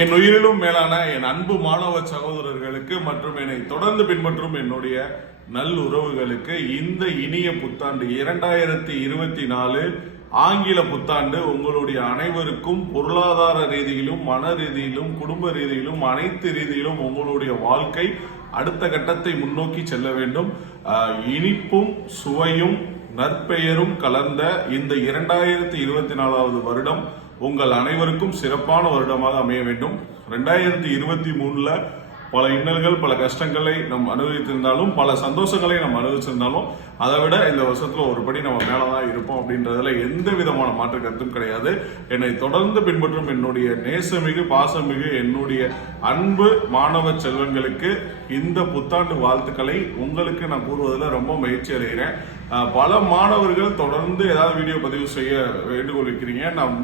என் உயிரிலும் மேலான என் அன்பு மாணவ சகோதரர்களுக்கு மற்றும் என்னை தொடர்ந்து பின்பற்றும் என்னுடைய நல்லுறவுகளுக்கு இந்த இனிய புத்தாண்டு 2024 ஆங்கில புத்தாண்டு உங்களுடைய அனைவருக்கும் பொருளாதார ரீதியிலும் மன ரீதியிலும் குடும்ப ரீதியிலும் அனைத்து ரீதியிலும் உங்களுடைய வாழ்க்கை அடுத்த கட்டத்தை முன்னோக்கி செல்ல வேண்டும். இனிப்பும் சுவையும் நற்பெயரும் கலந்த இந்த 2024வது வருடம் உங்கள் அனைவருக்கும் சிறப்பான வருடமாக அமைய வேண்டும். 2023ல பல இன்னல்கள் பல கஷ்டங்களை நாம் அனுபவித்திருந்தாலும் பல சந்தோஷங்களை நாம் அனுபவிச்சிருந்தாலும் அதை விட இந்த வருஷத்துல ஒரு படி நம்ம மேலதான் இருப்போம் அப்படின்றதுல எந்த விதமான மாற்று கருத்தும் கிடையாது. என்னை தொடர்ந்து பின்பற்றும் என்னுடைய நேசமிகு பாசமிகு என்னுடைய அன்பு மாணவ செல்வங்களுக்கு இந்த புத்தாண்டு வாழ்த்துக்களை உங்களுக்கு நான் கூறுவதில் ரொம்ப மகிழ்ச்சி அடைகிறேன். பல மாணவர்கள் தொடர்ந்து ஏதாவது வீடியோ பதிவு செய்ய வேண்டுகோள் வைக்கிறீங்க. நான்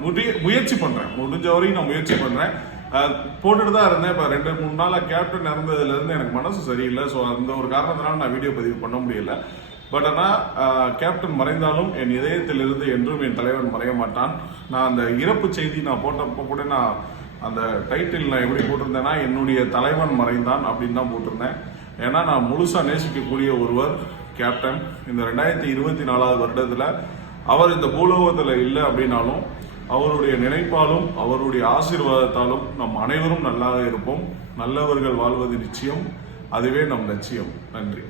முயற்சி பண்றேன், முடிஞ்ச வரையும் நான் முயற்சி பண்றேன். போட்டுட்டு தான் இருந்தேன். இப்போ 2-3 நாளா கேப்டன் இறந்ததுல இருந்து எனக்கு மனசு சரியில்லை. ஸோ அந்த ஒரு காரணத்தினால நான் வீடியோ பதிவு பண்ண முடியல. பட் ஆனால் கேப்டன் மறைந்தாலும் என் இதயத்திலிருந்து என்றும் என் தலைவன் மறைய மாட்டான். நான் அந்த இறப்பு செய்தி நான் போட்டப்போ கூட நான் அந்த டைட்டில் நான் எப்படி போட்டிருந்தேன்னா என்னுடைய தலைவன் மறைந்தான் அப்படின்னு தான் போட்டிருந்தேன். ஏன்னா நான் முழுசா நேசிக்கக்கூடிய ஒருவர் கேப்டன். இந்த 2024வது வருடத்துல அவர் இந்த பூலோகத்துல இல்லை அப்படின்னாலும் அவருடைய நினைப்பாலும் அவருடைய ஆசீர்வாதத்தாலும் நம் அனைவரும் நல்லாக இருப்போம். நல்லவர்கள் வாழ்வது நிச்சயம், அதுவே நம் லட்சியம். நன்றி.